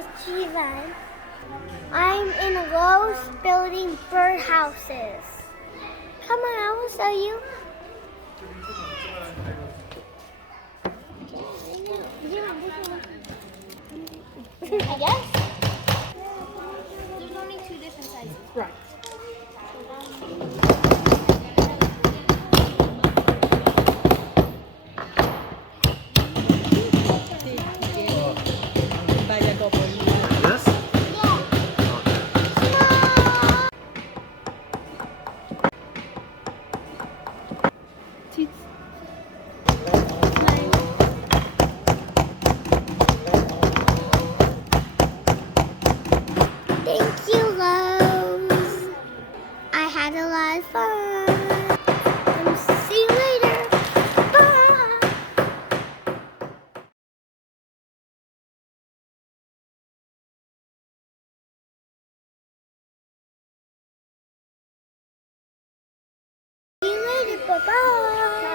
is Jivan. I'm in Lowe's building birdhouses. Come on, I will show you. I guess. There's only two different sizes. Right. Vaya copo. Yes? Thank you, Lowe's. I had a lot of fun. See you later. Bye. See you later. Bye-bye.